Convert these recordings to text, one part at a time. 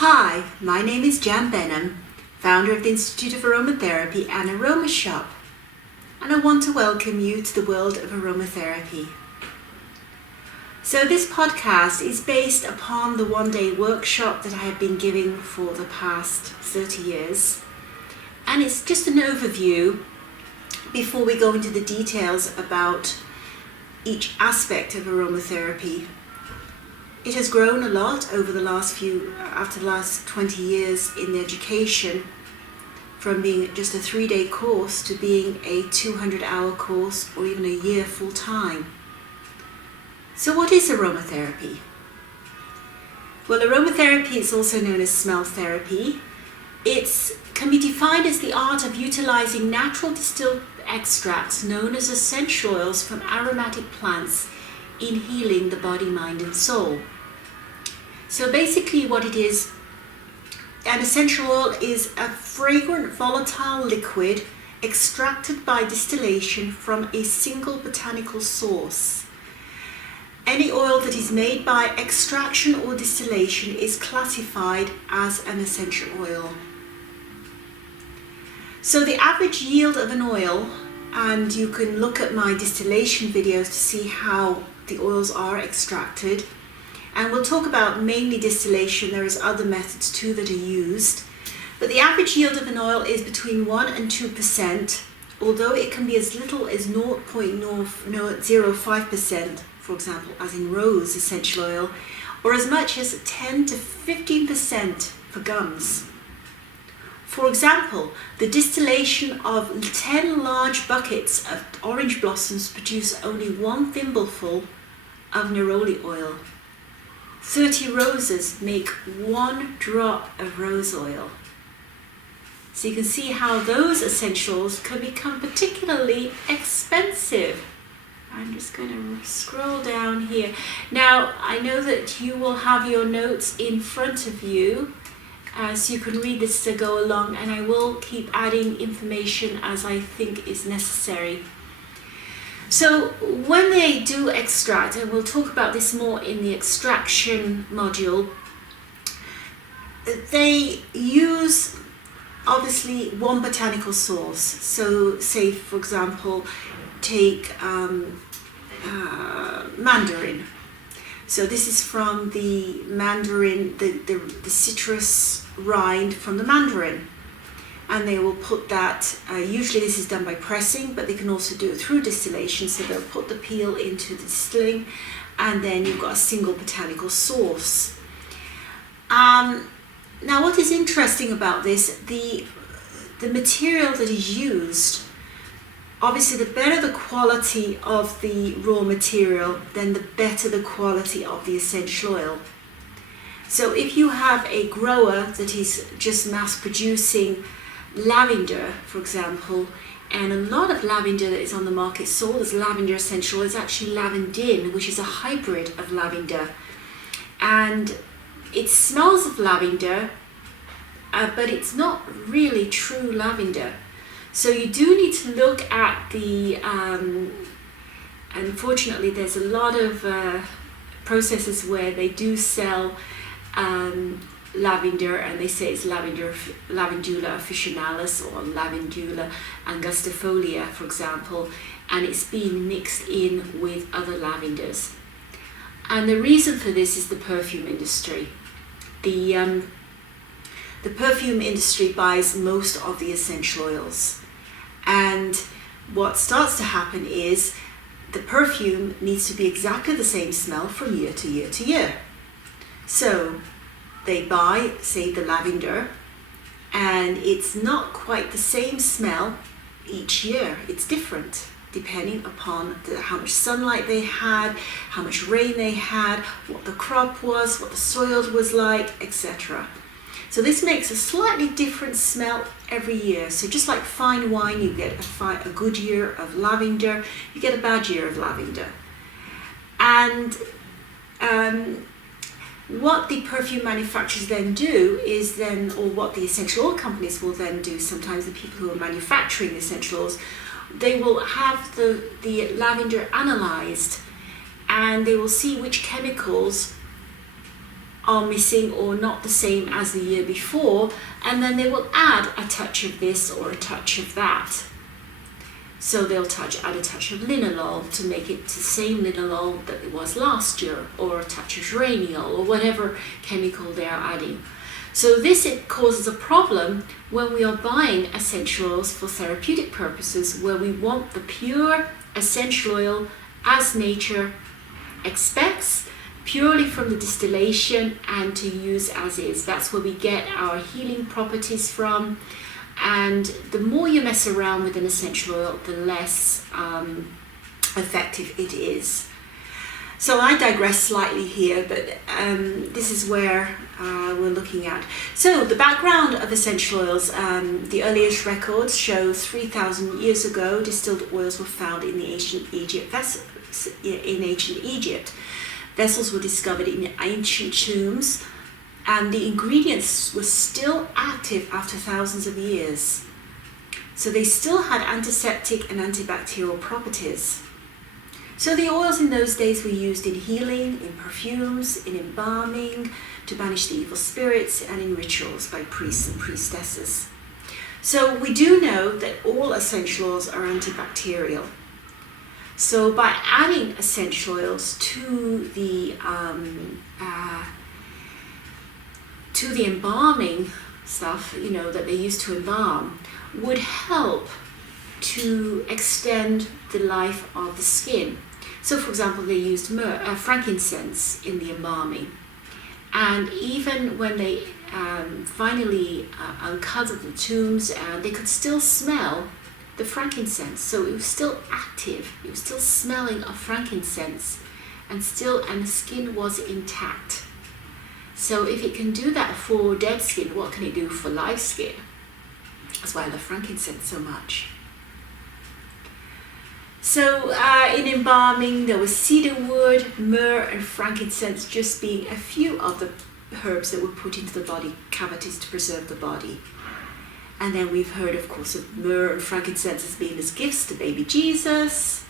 Hi, my name is Jan Benham, founder of the Institute of Aromatherapy and Aroma Shoppe, and I want to welcome you to the world of aromatherapy. So this podcast is based upon the one-day workshop that I have been giving for the past 30 years, and it's just an overview before we go into the details about each aspect of aromatherapy. It has grown a lot over the after the last 20 years in the education, from being just a 3-day course to being a 200-hour course or even a year full-time. So what is aromatherapy? Well, aromatherapy is also known as smell therapy. It can be defined as the art of utilizing natural distilled extracts known as essential oils from aromatic plants in healing the body, mind and soul. So basically what it is, an essential oil is a fragrant volatile liquid extracted by distillation from a single botanical source. Any oil that is made by extraction or distillation is classified as an essential oil. So the average yield of an oil, and you can look at my distillation videos to see how the oils are extracted, and we'll talk about mainly distillation. There is other methods too that are used, but the average yield of an oil is between 1 and 2%, although it can be as little as 0.05%, for example, as in rose essential oil, or as much as 10 to 15% for gums. For example, the distillation of 10 large buckets of orange blossoms produce only 1 thimbleful of neroli oil. 30 roses make 1 drop of rose oil. So you can see how those essentials can become particularly expensive. I'm just going to scroll down here. Now, I know that you will have your notes in front of you, so you can read this as I go along, and I will keep adding information as I think is necessary. So when they do extract, and we'll talk about this more in the extraction module, they use obviously one botanical source. So say, for example, take mandarin. So this is from the mandarin, the citrus rind from the mandarin. And they will put that, usually this is done by pressing, but they can also do it through distillation. So they'll put the peel into the distilling, and then you've got a single botanical source. Now what is interesting about this, the material that is used, obviously the better the quality of the raw material, then the better the quality of the essential oil. So if you have a grower that is just mass producing lavender, for example, and a lot of lavender that is on the market sold as lavender essential is actually lavandin, which is a hybrid of lavender, and it smells of lavender, but it's not really true lavender. So you do need to look at the unfortunately there's a lot of processes where they do sell lavender, and they say it's lavandula officinalis or lavandula angustifolia, for example, and it's being mixed in with other lavenders. And the reason for this is the perfume industry. The perfume industry buys most of the essential oils, and what starts to happen is the perfume needs to be exactly the same smell from year to year to year. So they buy, say, the lavender, and it's not quite the same smell each year. It's different depending upon how much sunlight they had, how much rain they had, what the crop was, what the soil was like, etc. So this makes a slightly different smell every year. So just like fine wine, you get a good year of lavender, you get a bad year of lavender. And what the perfume manufacturers then do is or what the essential oil companies will then do, sometimes the people who are manufacturing the essential oils, they will have the lavender analyzed, and they will see which chemicals are missing or not the same as the year before, and then they will add a touch of this or a touch of that. So they'll add a touch of linalool to make it the same linalool that it was last year, or a touch of geraniol, or whatever chemical they are adding. So it causes a problem when we are buying essential oils for therapeutic purposes, where we want the pure essential oil as nature expects, purely from the distillation and to use as is. That's where we get our healing properties from. And the more you mess around with an essential oil, the less effective it is. So I digress slightly here, but this is where we're looking at. So the background of essential oils, the earliest records show 3,000 years ago, distilled oils were found in the ancient Egypt. Vessels were discovered in ancient tombs, and the ingredients were still active after thousands of years. So they still had antiseptic and antibacterial properties. So the oils in those days were used in healing, in perfumes, in embalming, to banish the evil spirits, and in rituals by priests and priestesses. So we do know that all essential oils are antibacterial. So by adding essential oils to the embalming stuff, that they use to embalm, would help to extend the life of the skin. So for example, they used frankincense in the embalming. And even when they finally uncovered the tombs, they could still smell the frankincense. So it was still active, it was still smelling of frankincense, and the skin was intact. So if it can do that for dead skin, what can it do for live skin? That's why I love frankincense so much. So in embalming, there was cedarwood, myrrh, and frankincense just being a few of the herbs that were put into the body cavities to preserve the body. And then we've heard, of course, of myrrh and frankincense as being as gifts to baby Jesus.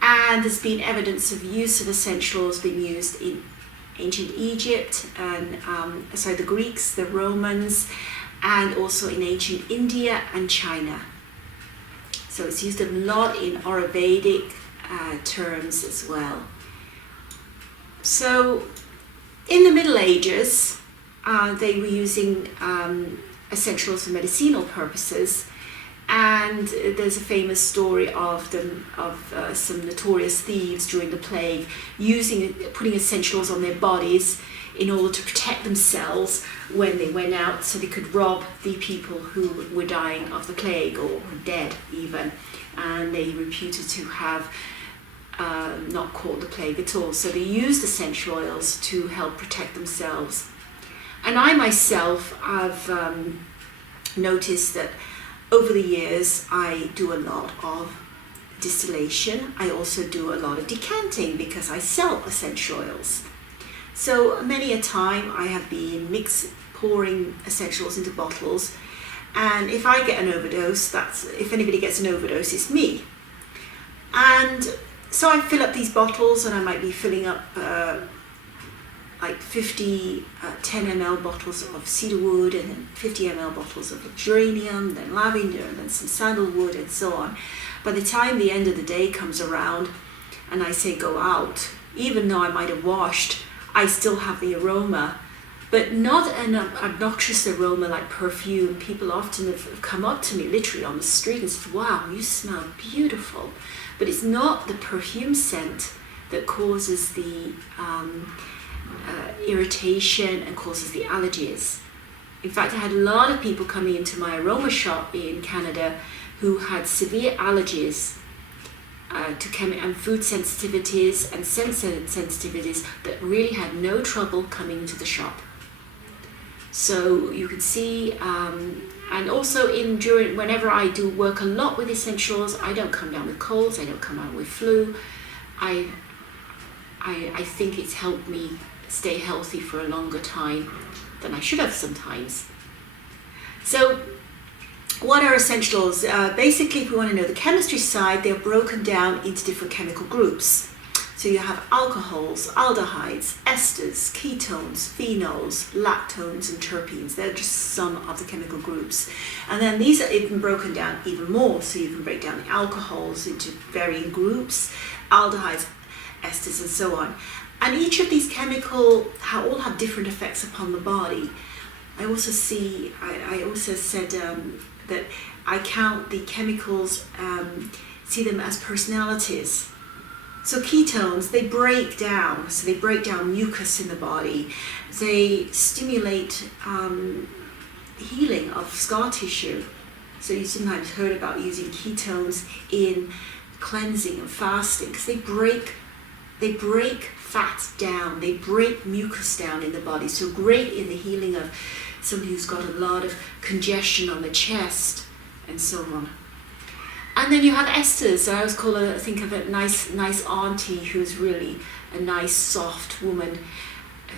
And there's been evidence of use of essential oils being used in ancient Egypt, and the Greeks, the Romans, and also in ancient India and China. So it's used a lot in Ayurvedic terms as well. So in the Middle Ages, they were using essential oils for medicinal purposes, and there's a famous story of some notorious thieves during the plague putting essential oils on their bodies in order to protect themselves when they went out, so they could rob the people who were dying of the plague or dead even, and they reputed to have not caught the plague at all. So they used essential oils to help protect themselves. And I myself have noticed that over the years I do a lot of distillation. I also do a lot of decanting because I sell essential oils. So many a time I have been pouring essentials into bottles, and if I get an overdose, if anybody gets an overdose, it's me. And so I fill up these bottles, and I might be filling up like 50 10 ml bottles of cedarwood, and then 50 ml bottles of geranium, then lavender, and then some sandalwood, and so on. By the time the end of the day comes around and I say go out, even though I might have washed, I still have the aroma, but not an obnoxious aroma like perfume. People often have come up to me literally on the street and said, wow, you smell beautiful. But it's not the perfume scent that causes the irritation and causes the allergies. In fact, I had a lot of people coming into my Aroma Shop in Canada who had severe allergies to and food sensitivities and scent sensitivities that really had no trouble coming into the shop. So you can see, and also whenever I do work a lot with essentials, I don't come down with colds, I don't come out with flu. I think it's helped me stay healthy for a longer time than I should have sometimes. So what are essential oils? Basically, if we want to know the chemistry side, they're broken down into different chemical groups. So you have alcohols, aldehydes, esters, ketones, phenols, lactones and terpenes. They're just some of the chemical groups. And then these are even broken down even more. So you can break down the alcohols into varying groups, aldehydes, esters and so on. And each of these chemicals all have different effects upon the body. I also said that I count the chemicals, see them as personalities. So ketones, they break down. So they break down mucus in the body. They stimulate healing of scar tissue. So you sometimes heard about using ketones in cleansing and fasting because they break fat down. They break mucus down in the body. So great in the healing of somebody who's got a lot of congestion on the chest and so on. And then you have esters. I always think of a nice auntie who's really a nice, soft woman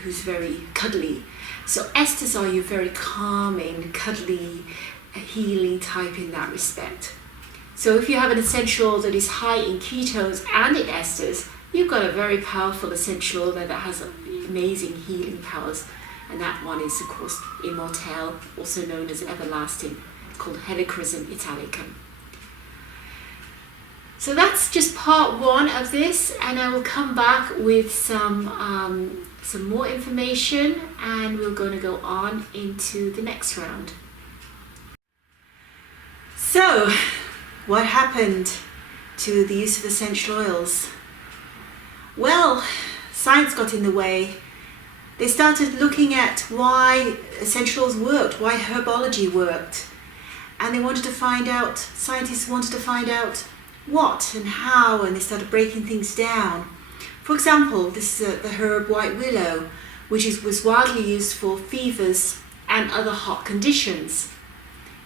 who's very cuddly. So esters are your very calming, cuddly, healing type in that respect. So if you have an essential oil that is high in ketones and in esters, you've got a very powerful essential oil that has amazing healing powers. And that one is, of course, immortelle, also known as everlasting, called Helichrysum italicum. So that's just part one of this, and I will come back with some more information, and we're going to go on into the next round. So, what happened to the use of essential oils? Well, science got in the way. They started looking at why essential oils worked, why herbology worked, and scientists wanted to find out what and how, and they started breaking things down. For example, this is the herb white willow, which was widely used for fevers and other hot conditions.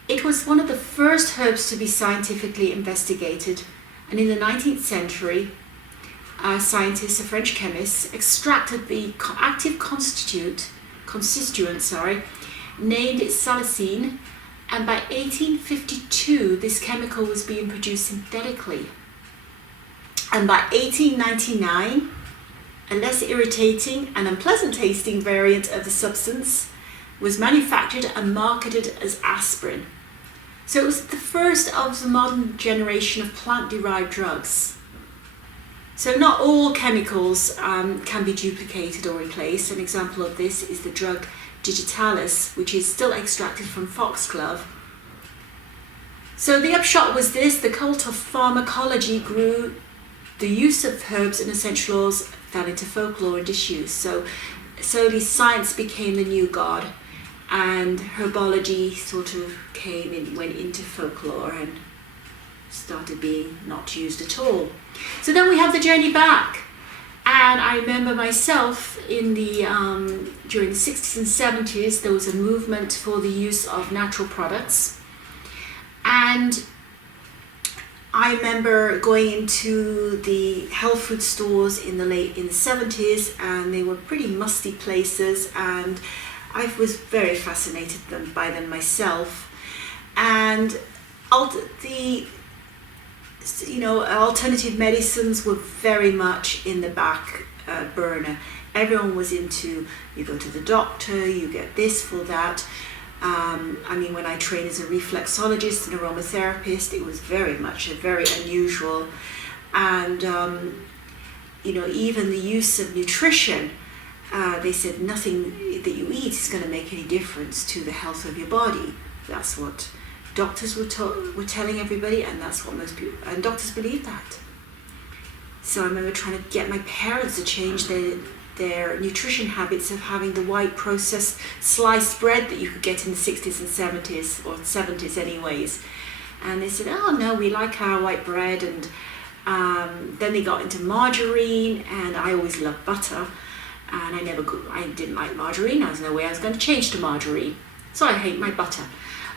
It was one of the first herbs to be scientifically investigated, and in the 19th century, scientists, French chemists, extracted the active constituent, named it salicine, and by 1852 this chemical was being produced synthetically. And by 1899, a less irritating and unpleasant tasting variant of the substance was manufactured and marketed as aspirin. So it was the first of the modern generation of plant-derived drugs. So not all chemicals can be duplicated or replaced. An example of this is the drug digitalis, which is still extracted from foxglove. So the upshot was this: the cult of pharmacology grew, the use of herbs and essential oils fell into folklore and disuse. So slowly science became the new god, and herbology sort of went into folklore and started being not used at all. So then we have the journey back. And I remember myself during the 60s and 70s, there was a movement for the use of natural products. And I remember going into the health food stores in the 70s, and they were pretty musty places, and I was very fascinated by them myself. And alternative medicines were very much in the back burner. Everyone was into, you go to the doctor, you get this for that. When I trained as a reflexologist and aromatherapist, it was very unusual. And, even the use of nutrition, they said nothing that you eat is going to make any difference to the health of your body. That's what doctors were telling everybody, and that's what most people, and doctors believe that. So I remember trying to get my parents to change their nutrition habits of having the white processed sliced bread that you could get in the 60s and 70s, or 70s anyways. And they said, oh no, we like our white bread. And then they got into margarine, and I always loved butter, and I didn't like margarine. There was no way I was going to change to margarine, so I hate my butter.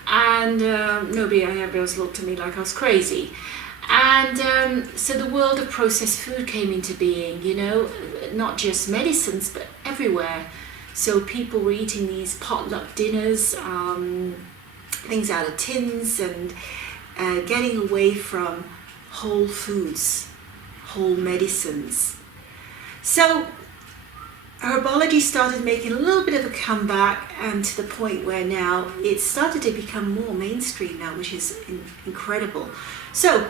And everybody else looked at me like I was crazy. And so the world of processed food came into being, not just medicines, but everywhere. So people were eating these potluck dinners, things out of tins, and getting away from whole foods, whole medicines. So herbology started making a little bit of a comeback, and to the point where now it's started to become more mainstream now, which is incredible. So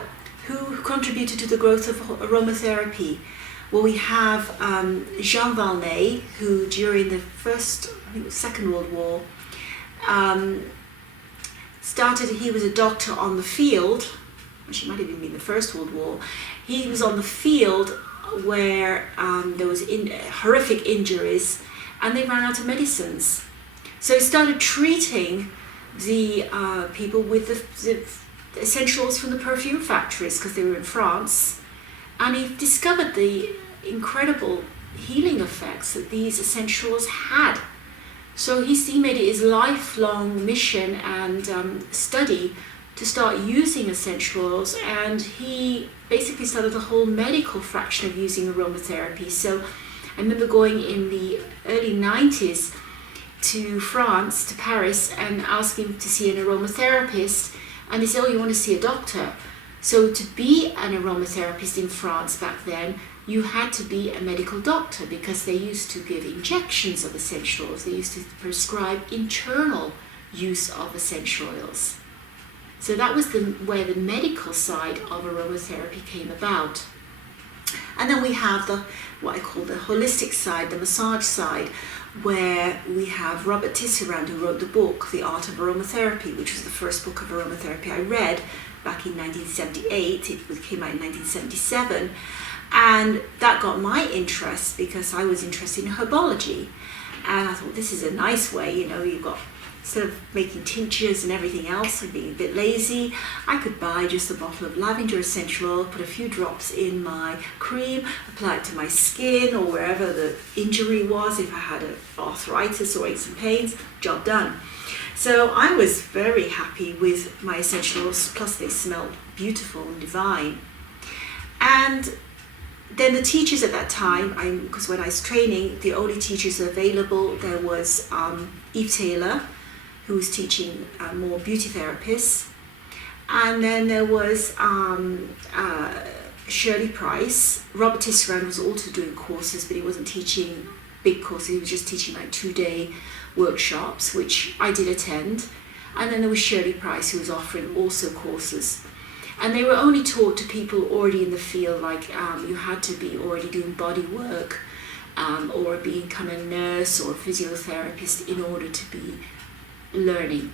who contributed to the growth of aromatherapy? Well, we have Jean Valnet, who during the Second World War he was a doctor on the field, which might have even been the First World War. He was on the field where there was horrific injuries, and they ran out of medicines. So he started treating the people with the essentials from the perfume factories, because they were in France, and he discovered the incredible healing effects that these essentials had. So he made it his lifelong mission and study to start using essential oils, and he basically started the whole medical fraction of using aromatherapy. So I remember going in the early 90s to France, to Paris, and asking to see an aromatherapist, and they said, oh, you want to see a doctor? So to be an aromatherapist in France back then, you had to be a medical doctor, because they used to give injections of essential oils. They used to prescribe internal use of essential oils. So that was where the medical side of aromatherapy came about. And then we have what I call the holistic side, the massage side, where we have Robert Tisserand, who wrote the book, The Art of Aromatherapy, which was the first book of aromatherapy I read back in 1978. It came out in 1977. And that got my interest, because I was interested in herbology. And I thought, this is a nice way, you've got, instead of making tinctures and everything else and being a bit lazy, I could buy just a bottle of lavender essential oil, put a few drops in my cream, apply it to my skin or wherever the injury was, if I had arthritis or aches and pains, job done. So I was very happy with my essential oils, plus they smelled beautiful and divine. And then the teachers at that time, because when I was training, the only teachers available, there was Eve Taylor, who was teaching more beauty therapists. And then there was Shirley Price. Robert Tisserand was also doing courses, but he wasn't teaching big courses. He was just teaching like 2-day workshops, which I did attend. And then there was Shirley Price, who was offering also courses. And they were only taught to people already in the field, like you had to be already doing body work or become a nurse or a physiotherapist in order to be learning.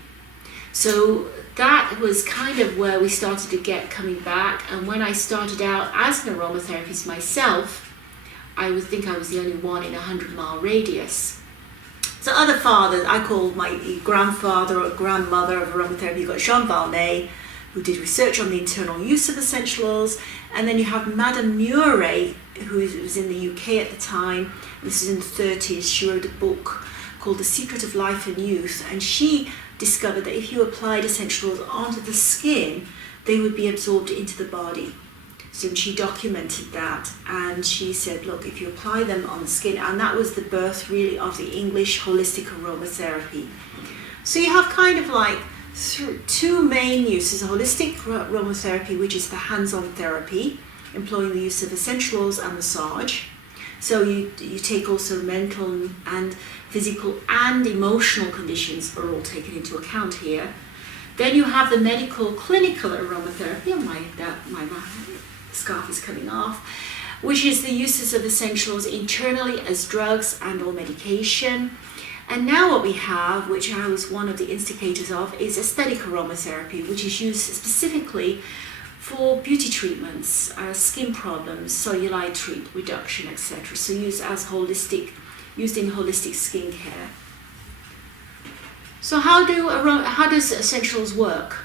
So that was kind of where we started to get coming back. And when I started out as an aromatherapist myself, I would think I was the only one in a 100-mile radius. So other fathers, I call my grandfather or grandmother of aromatherapy. You've got Jean Valnet, who did research on the internal use of essential oils, and then you have Madame Murray, who was in the UK at the time. This is in the 30s. She wrote a book called The Secret of Life and Youth, and she discovered that if you applied essential oils onto the skin, they would be absorbed into the body. So she documented that, and she said, look, if you apply them on the skin, and that was the birth really of the English holistic aromatherapy. So you have kind of like two main uses: holistic aromatherapy, which is the hands-on therapy, employing the use of essential oils and massage. So you take also mental and physical and emotional conditions are all taken into account here. Then you have the medical clinical aromatherapy. My scarf is coming off, which is the uses of essentials internally as drugs and or medication. And now what we have, which I was one of the instigators of, is aesthetic aromatherapy, which is used specifically for beauty treatments, skin problems, cellulite reduction, etc. So used in holistic skincare. So how does essentials work?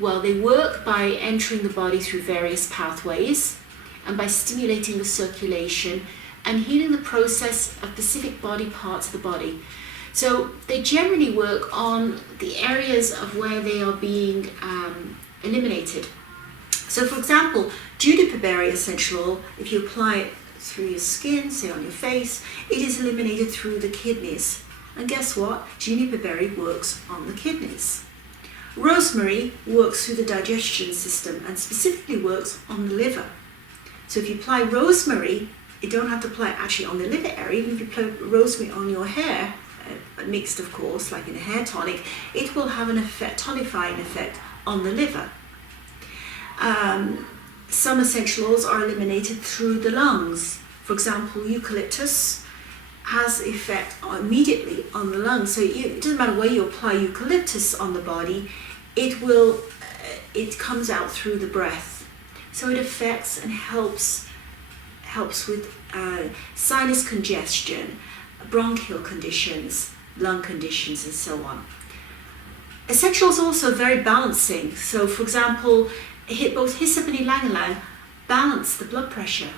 Well, they work by entering the body through various pathways and by stimulating the circulation and healing the process of specific body parts of the body. So they generally work on the areas of where they are being eliminated. So for example, juniper berry essential oil, if you apply it through your skin, say on your face, it is eliminated through the kidneys. And guess what? Juniper berry works on the kidneys. Rosemary works through the digestion system and specifically works on the liver. So if you apply rosemary you don't have to apply it actually on the liver area. Even if you apply rosemary on your hair, mixed of course, like in a hair tonic, it will have an effect, tonifying effect on the liver. Some essential oils are eliminated through the lungs. For example, eucalyptus has effect immediately on the lungs. So it doesn't matter where you apply eucalyptus on the body, it comes out through the breath. So it affects and helps with sinus congestion, bronchial conditions, lung conditions, and so on. Essentials are also very balancing. So for example, both hyssop and ylang-ylang balance the blood pressure.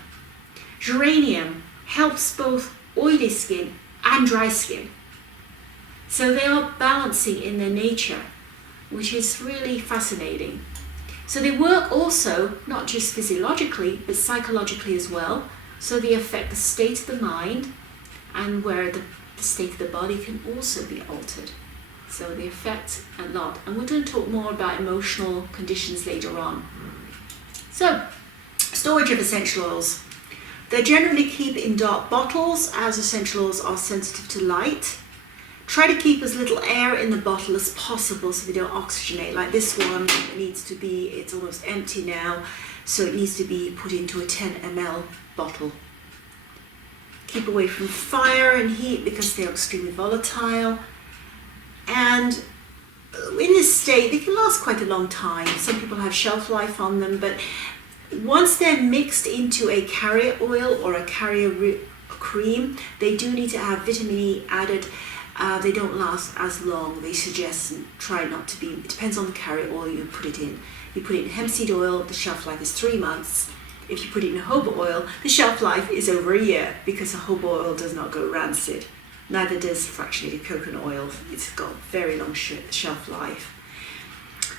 Geranium helps both oily skin and dry skin. So they are balancing in their nature, which is really fascinating. So they work also, not just physiologically, but psychologically as well. So they affect the state of the mind, and where the state of the body can also be altered. So they affect a lot. And we're going to talk more about emotional conditions later on. So, storage of essential oils. They're generally kept in dark bottles, as essential oils are sensitive to light. Try to keep as little air in the bottle as possible so they don't oxygenate. Like this one needs to be, it's almost empty now, so it needs to be put into a 10 ml bottle. Keep away from fire and heat because they're extremely volatile. And in this state, they can last quite a long time. Some people have shelf life on them, but once they're mixed into a carrier oil or a carrier cream, they do need to have vitamin E added. They don't last as long. They suggest try not to be, it depends on the carrier oil you put it in. You put it in hemp seed oil, the shelf life is 3 months. If you put it in jojoba oil, the shelf life is over a year because jojoba oil does not go rancid. Neither does fractionated coconut oil. It's got very long shelf life.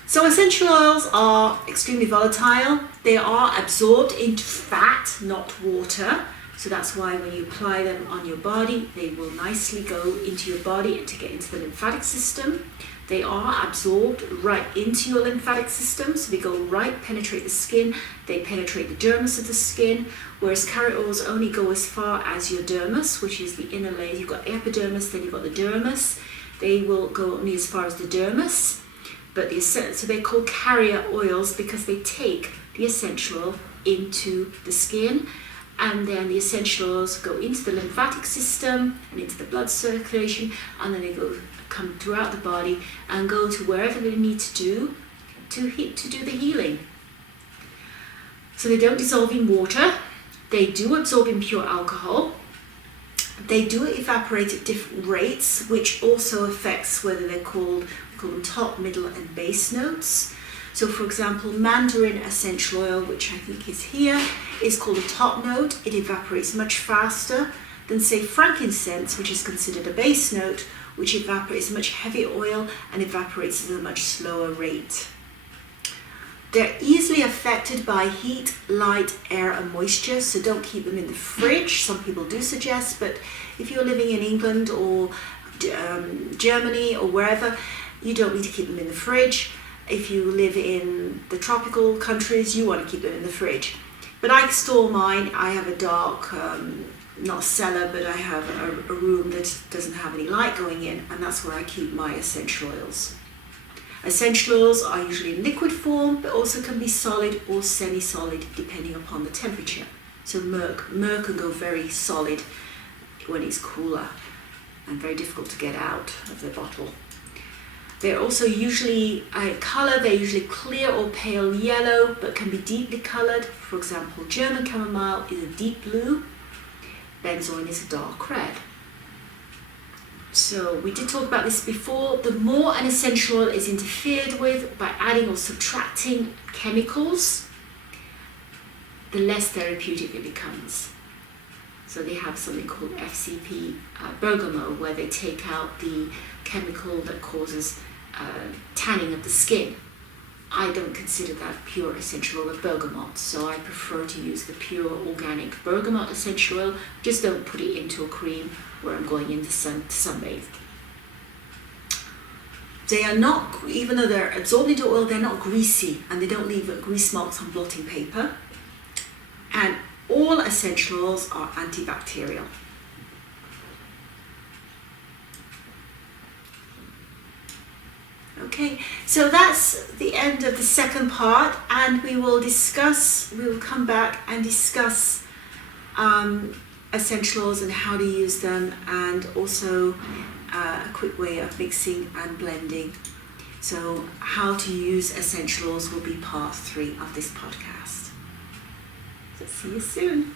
So essential oils are extremely volatile. They are absorbed into fat, not water. So that's why when you apply them on your body, they will nicely go into your body and to get into the lymphatic system. They are absorbed right into your lymphatic system, so they go right, penetrate the skin, they penetrate the dermis of the skin, whereas carrier oils only go as far as your dermis, which is the inner layer. You've got the epidermis, then you've got the dermis. They will go only as far as the dermis, but so they're called carrier oils because they take the essential oil into the skin, and then the essential oils go into the lymphatic system and into the blood circulation, and then they come throughout the body and go to wherever they need to do to do the healing. So they don't dissolve in water. They do absorb in pure alcohol. They do evaporate at different rates, which also affects whether we call them top, middle, and base notes. So for example, mandarin essential oil, which I think is here, is called a top note. It evaporates much faster than, say, frankincense, which is considered a base note, which evaporates much heavier oil and evaporates at a much slower rate. They're easily affected by heat, light, air, and moisture, so don't keep them in the fridge. Some people do suggest, but if you're living in England or Germany or wherever, you don't need to keep them in the fridge. If you live in the tropical countries, you want to keep them in the fridge. But I store mine. I have a dark, not cellar, but I have a room that doesn't have any light going in, and that's where I keep my essential oils. Essential oils are usually in liquid form, but also can be solid or semi-solid depending upon the temperature. So myrrh can go very solid when it's cooler and very difficult to get out of the bottle. They're also usually colour, they're usually clear or pale yellow, but can be deeply coloured. For example, German chamomile is a deep blue, benzoin is a dark red. So we did talk about this before. The more an essential oil is interfered with by adding or subtracting chemicals, the less therapeutic it becomes. So they have something called FCP bergamot, where they take out the chemical that causes tanning of the skin. I don't consider that pure essential oil of bergamot, so I prefer to use the pure organic bergamot essential oil. Just don't put it into a cream where I'm going in to sunbathe. They are not, even though they're absorbed into oil, they're not greasy, and they don't leave grease marks on blotting paper. And all essential oils are antibacterial. Okay, so that's the end of the second part, and we will come back and discuss essential oils and how to use them, and also a quick way of mixing and blending. So how to use essential oils will be part 3 of this podcast. So see you soon.